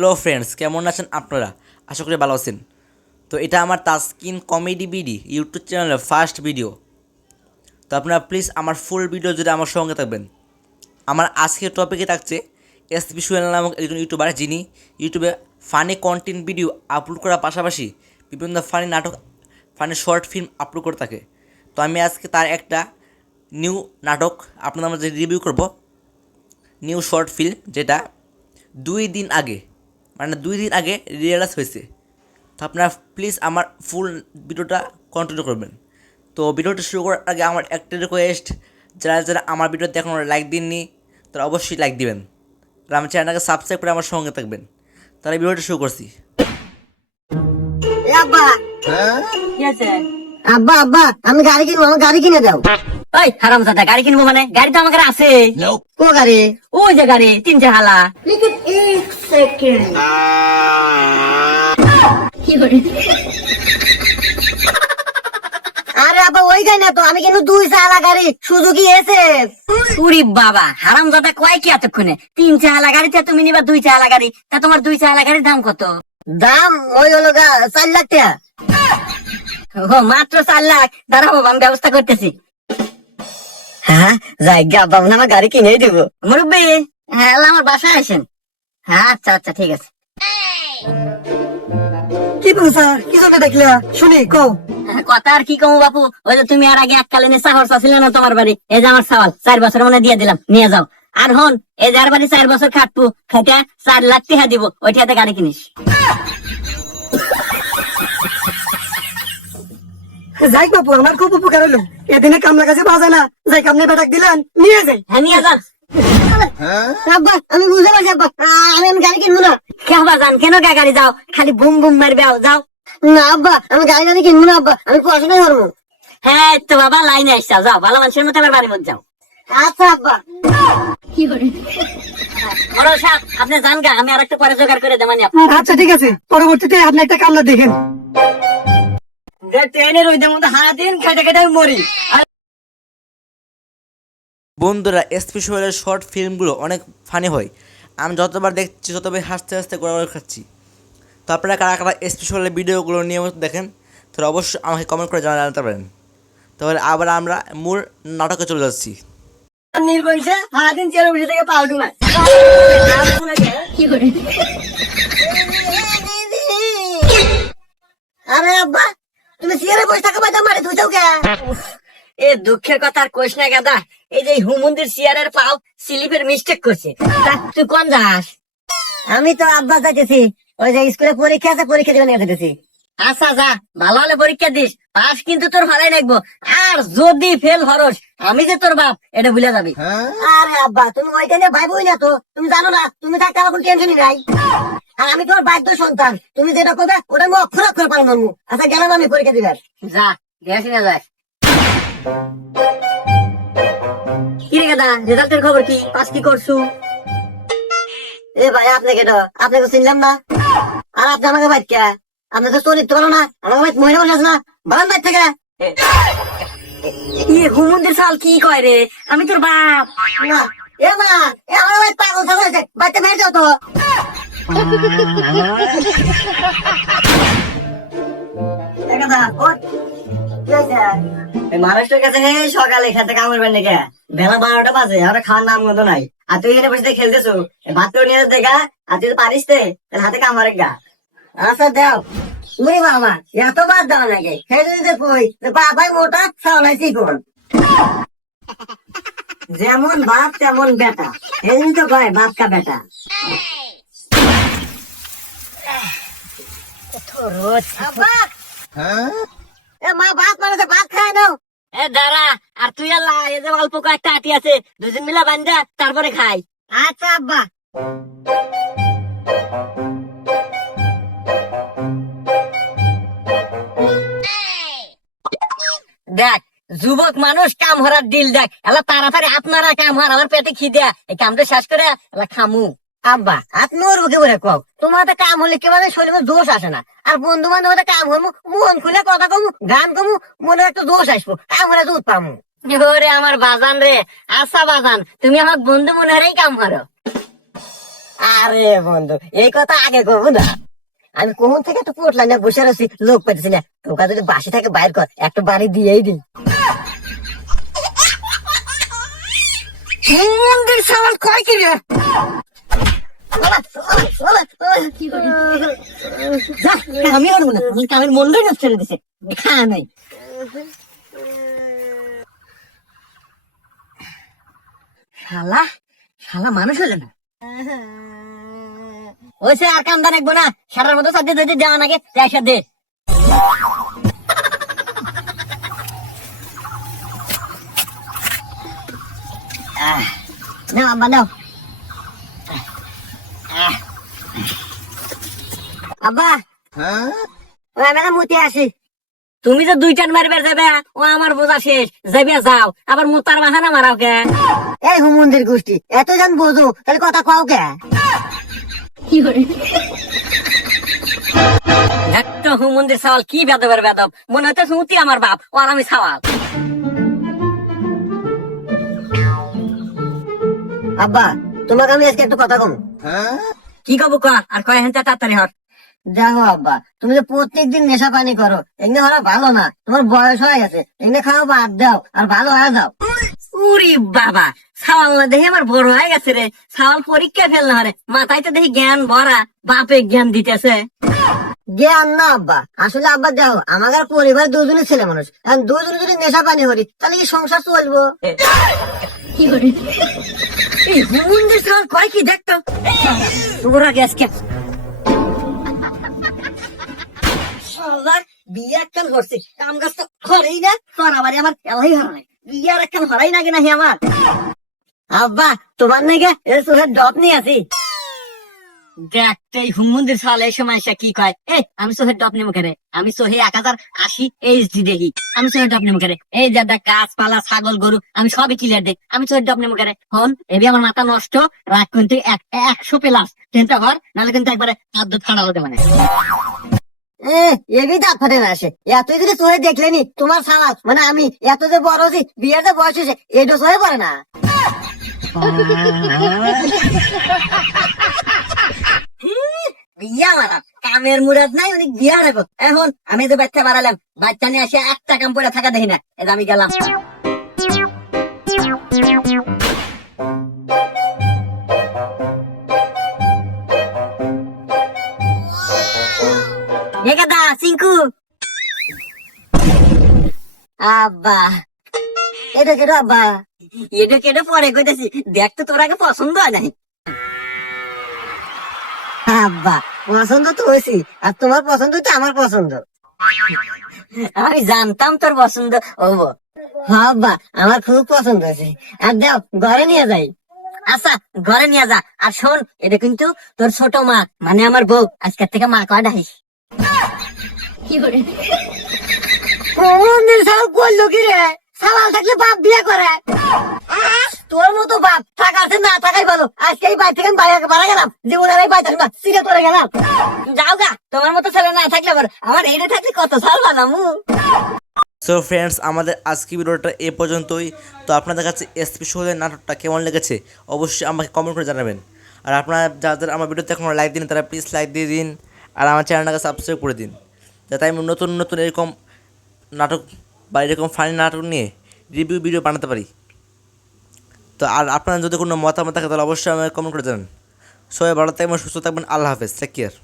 Hello friends, কেমন আছেন আপনারা? আশা করি ভালো আছেন। তো এটা আমার তাসকিন কমেডি বিডি ইউটিউব চ্যানেলের ফার্স্ট ভিডিও। তো আপনারা প্লিজ আমার ফুল ভিডিও জুড়ে আমার সঙ্গে থাকবেন। আমার আজকের টপিকে থাকছে এসপি সোহেল নামক একজন ইউটিউবার, যিনি ইউটিউবে ফানি কন্টেন্ট ভিডিও আপলোড করার পাশাপাশি বিভিন্ন ফানি নাটক, ফানি শর্ট ফিল্ম আপলোড করে থাকে। তো আমি আজকে তার একটা নিউ নাটক আপনাদের মাঝে রিভিউ করব, নিউ শর্ট ফিল্ম, যেটা 2 দিন আগে রিলিজ হয়েছে। তো আপনারা প্লিজ আমার ফুল ভিডিওটা কন্টিনিউ করবেন। তো ভিডিওটা শুরু করার আগে আমার একটা রিকোয়েস্ট, যারা যারা আমার ভিডিওতে এখনও লাইক দিননি তারা অবশ্যই লাইক দিবেন, আর আমার চ্যানেলটাকে সাবস্ক্রাইব করে আমার সঙ্গে থাকবেন। তাহলে ভিডিওটা শুরু করছি। আব্বা আব্বা আব্বা আমি গাড়ি কিনবো, আমার গাড়ি কিনে দাও। ওই হারামজাদা, গাড়ি কিনবো মানে? গাড়ি তো আমার কাছে আছে। কো গাড়ি? ওই যে গাড়ি 3 চালা। लेकिन एक सेकंड আরে আব্বা ওই গাড়ি না তো, আমি কিন্তু 2 চালা গাড়ি সুজুকি এসএফ। উরি বাবা, হারামজাদা কয় কি এতক্ষণে? 3 চালা গাড়িতে তুমি নিবা 2 চালা গাড়ি? তা তোমার 2 চালা গাড়ির দাম কত? দাম ওই হলো 4 লাখ টাকা। ও মাত্র 4 লাখ? দাঁড়াবো, আমি ব্যবস্থা করতেছি। হ্যাঁ যাই গে আব্বা, আমার গাড়ি কিনে দিব। মুরব্বী, হ্যাঁ আমার বাসায় আসেন। হ্যাঁ আচ্ছা আচ্ছা ঠিক আছে। কি বল স্যার, কি জন্য দেখলা শুনি কও। কথা আর কি কমু বাপু, ওই যে তুমি আর আগে এককালীন চাহর চাচ্ছিলে না তোমার বাড়ি, এই যে আমার চাওয়াল 4 বছর মনে দিয়ে দিলাম, নিয়ে যাও। আর হন, এই যার বাড়ি 4 বছর খাটবো, খাইটা 4 লাখ টাকা দিব, ওইটাতে গাড়ি কিনিস। যাই বাপু, আমার খুব উপকার হলো। এদিনে কামলা কাছে বাজায় না, যাই কামনে বেটাক দিলেন নিয়ে যাই। হ্যাঁ নিয়ে যান। আব্বা আমি বুঝতে পারছি আব্বা, আমি গাড়ি কিনবো না। কেবা যান কেন গাড়ি যাও, খালি বুম বুম মারবে যাও। না আব্বা আমি গাড়ি কিনবো না আব্বা, আমি পড়াশোনা করবো। হ্যাঁ তো বাবা, লাইনে আসছাও, যাও ভালো মানুষের মতো আবার বাড়ির মধ্যে যাও। আচ্ছা আব্বা। বড় সাহেব আপনি যান গা, আমি আর একটু পরে জোগাড় করে দেবানি। আচ্ছা ঠিক আছে, পরবর্তীতে আপনি একটা কামলা দেখেন। যে ট্রেনের ওই মধ্যে হারাদিন খেটে খেটে মরি। বন্ধুরা, এসপি সোহেলের শর্ট ফিল্মগুলো অনেক ফানি হয়। আমি যতবার দেখছি ততবার হাসতে হাসতে গোড়া খাচ্ছি। তো আপনারা কারা কারা এসপি সোহেলের ভিডিওগুলো নিয়মিত দেখেন, তাহলে অবশ্যই আমাকে কমেন্ট করে জানাতে পারেন। তাহলে আবার আমরা মূল নাটকে চলে যাচ্ছি। নির্বংশে হারাদিন চেয়ারে বসে থেকে পাউডু না। আরে আব্বা তুমি সিয়ারে বসে থাকা বাইতে মারে তুই কে? এ দুঃখের কথা আর কোশ না গাদা, এই যে হুমন্দির চেয়ারের পাও স্লিপের মিস্টেক করছে। তা তুই কোন যাস? আমি তো আব্বা যাইতেছি, ওই যে স্কুলে পরীক্ষা আছে, পরীক্ষা দিতে নিয়ে যেতেছি। আচ্ছা যা, ভালো হলে পরীক্ষা দিস, পাস কিন্তু তোর ভালাই লাগবো। আর যদি ফেল হরস, আমি যে তোর বাপ এটা ভুলে যাবি। আরে আব্বা তুমি ওইখানে ভাইবই না তো, তুমি জানো না তুমি থাকতে আমার কোনো টেনশনই নাই। আর আমি তোমার বাধ্য সন্তান, তুমি যেটা করবে ওটা আমি অক্ষর অক্ষর পালন করবো। আচ্ছা গেলাম আমি পরীক্ষা দিবার। যা গেছি না যাস। কি রে গাদা, রেজাল্টের খবর কি? পাস কি করছু? এ ভাই আপনি কেটো, আপনাকে চিনলাম না। আর আপনি আমাকে বাইক কে? আপনি তো চরিত্র ভালো না, আমাকে বাইক মহিলা বসে আছে না, বাগান বাইক থেকে। ইয়ে হুমন্দির সাল কি কয় রে, আমি তোর বাপ। না এ মা, এ আমার বাইক পাগল ছাগল হয়েছে, বাইকটা মেরে দাও তো। এ গাদা, ওঠ। কি হয়েছে? মানুষটার কাছে সকালে খেতে কামড় বেন নাকি? বেলা 12টা বাজে, আমরা খাওয়ার নাম মতো নাই। আর তুই এখানে বসে খেলতেছো, ভাত নিয়ে দেখা। আর তুই পারিস তে, তাহলে হাতে কামড়ে গা। আচ্ছা দাও। উনি বাবা এত বাদ দাও নাকি? খেলে যে কই বাবাই মোটা চাওলাই চিকন। যেমন বাপ তেমন বেটা, এই তো কয় বাপ কা বেটা। আব্বা এ মা ভাত মানে ভাত খায় নাও। এ দাঁড়া, আর তুই আল্লাহ এই যে অল্প কয়েকটা আটি আছে, দুজন মিলা বান্ধা তারপরে খাই। আচ্ছা আব্বা। দেখ যুবক মানুষ কাম হরার দিল দেখ, এলা তাড়াতাড়ি আপনারা কাম হর, আমার পেটে খিদে, এই কামটা শেষ করে এলা খামু। আব্বা আপনি ওর বুকে বলে কও, তোমার তো কাম হলে কেবল শরীরে দোষ আসে না। আর বন্ধু বান্ধব কাম হবো, মন খুলে কথা কমু, গান কমু, মনে একটা দোষ আসবো, কাম হলে দুধ পামু। ওরে আমার বাজান রে, আচ্ছা বাজান, তুমি আমার বন্ধু মনে হরেই কাম হরো। আরে বন্ধু এই কথা আগে কব না, আমি কোন থেকে একটা পোটলা নিয়ে বসে রয়েছি, লোক পেতেছি না, তোকে যদি বাসি থাকে বাইর কর, একটা বাড়ি দিয়েই দিই। মন্দির সামাল কয় কি রে? আমি পারবো না, কামের মন্দির ছেড়ে দিছে, খাওয়া নাই। শালা শালা মানুষ হলো না, ওই সে আর কামদান একবো না, সারার মতো সাথে দিতে দেওয়া নাকি পয়সা দে। নাও আব্বা নাও। আব্বা ওই আমি না মুতে আসি। তুমি যে 2 টান মারবে যাবে, ও আমার বোঝা শেষ, যাবে যাও, আবার মুতার বাহানা মারাও কে? এই হুমন্দির গোষ্ঠী এত জন বোঝো, তাহলে কথা কও কে? একটা হুমন্দির সওয়াল কি বেদবের বেদব, মনে হচ্ছে সুতি আমার বাপ, ও আর আমি সওয়াল। আব্বা তোমাকে আমি আজকে একটা কথা কম। কি কব ক, আর কয় হেনটা তাড়াতাড়ি হর। দেখো আব্বা, তুমি যে প্রত্যেকদিন নেশা পানি করো, এগুলো হওয়া ভালো না, তোমার বয়স হয়ে গেছে, এগুলো খাওয়া বাদ দাও আর ভালো হয়ে যাও। উরি বাবা, সাওয়াল না দেখে আমার বড় হয়ে গেছে রে, সাওয়াল পরীক্ষা ফেল না রে, মাথায় তো দেখি জ্ঞান ভরা, বাপে জ্ঞান দিতেছে। জ্ঞান না আব্বা, আসলে আব্বা দেখো আমাদের পরিবার দুজনে ছেলে মানুষ, এখন দুজনে যদি নেশা পানি করি তাহলে কি সংসার চলবো? মন্দির সাওয়াল কয় কি দেখতো তোরা গ্যাসকে বিয়ে একখান করছি, কাম গাছ তো হরেই না, সরাবারি আমার এলাই হয়, বিয়ে আর একখান হরাই নাকি নাহি আমার। আব্বা তোমার নাকি চোখের ডপ নিয়ে আছি। দেখতে হুমন্দির সাল এই সময় এসে কি কয়, আমি চোখের ডপ নিমু করে, আমি চোখে 1080 HD দেখি, আমি চোখের ডপ নিমু করে, এই যে গাছপালা ছাগল গরু আমি সবই ক্লিয়ার দেখ, আমি চোখের ডপ নিমু করে। হন এবি আমার মাথা নষ্ট, রাগ কিন্তু 100 প্লাস চিন্তা কর, নাহলে কিন্তু একবারে আদ্য ফাড়া হতে মানে। এবি দাঁত ফাটে না আসে, এতই যদি চোখে দেখলেনি তোমার সালাদ মানে আমি এত যে বড় হচ্ছি, বিয়ের যে বয়স হয়েছে এইটা চোখে পড়ে না। বিয়া মারা কামের মুরাদ নাই, অনেক বিয়া রাখো। এখন আমি যে বাচ্চা বাড়ালাম, বাচ্চা নিয়ে আসে একটা কাম পড়ে থাকা দেখি না, এটা আমি গেলাম। দা চিঙ্কু আব্বা, এটা কেটো আব্বা, এটা কেটো পরে কইতেছি, দেখ তো তোর আগে পছন্দ হয় নাই। আব্বা পছন্দ তো হয়েছি, আর তোমার পছন্দ তো আমার পছন্দ। আমি জানতাম তোর পছন্দ হবো। হ্যাঁ আব্বা আমার খুব পছন্দ হয়েছে, আর দাও ঘরে নিয়ে যাই। আচ্ছা ঘরে নিয়ে যা, আর শোন এটা কিন্তু তোর ছোট মা মানে আমার বউ, আজকের থেকে মা কয় ডাকিস। মন্দির সাল বললো কি রে, সালাল থাকলে বাপ বিয়ে করে, তোর মতো বাপ থাকাতে না থাকাই ভালো। আজকে এই বাড়ি থেকে বাড়া গেলাম, জীবনের এই বাড়ি থাকবা সিরে তোরে গেলাম। যাও গা, তোমার মতো ছেলে না থাকলে আমার এইটা থাকলে কত সাল বানামু। সো ফ্রেন্ডস, আমাদের আজকে ভিডিওটা এ পর্যন্তই। তো আপনাদের কাছে এসপি শোলের নাটকটা কেমন লেগেছে অবশ্যই আমাকে কমেন্ট করে জানাবেন। আর আপনারা যাদের আমার ভিডিওতে এখনো লাইক দিন তারা প্লিজ লাইক দিয়ে দিন, আর আমার চ্যানেলটাকে সাবস্ক্রাইব করে দিন, যাতে আমি নতুন নতুন এরকম নাটক বা এরকম ফানি নাটক নিয়ে রিভিউ ভিডিও বানাতে পারি। তো আর আপনারা যদি কোনো মতামত থাকে তাহলে অবশ্যই আমাকে কমেন্ট করে জানান। সবাই ভালো থাকবেন, সুস্থ থাকবেন, আল্লাহ হাফেজ, টেক কেয়ার।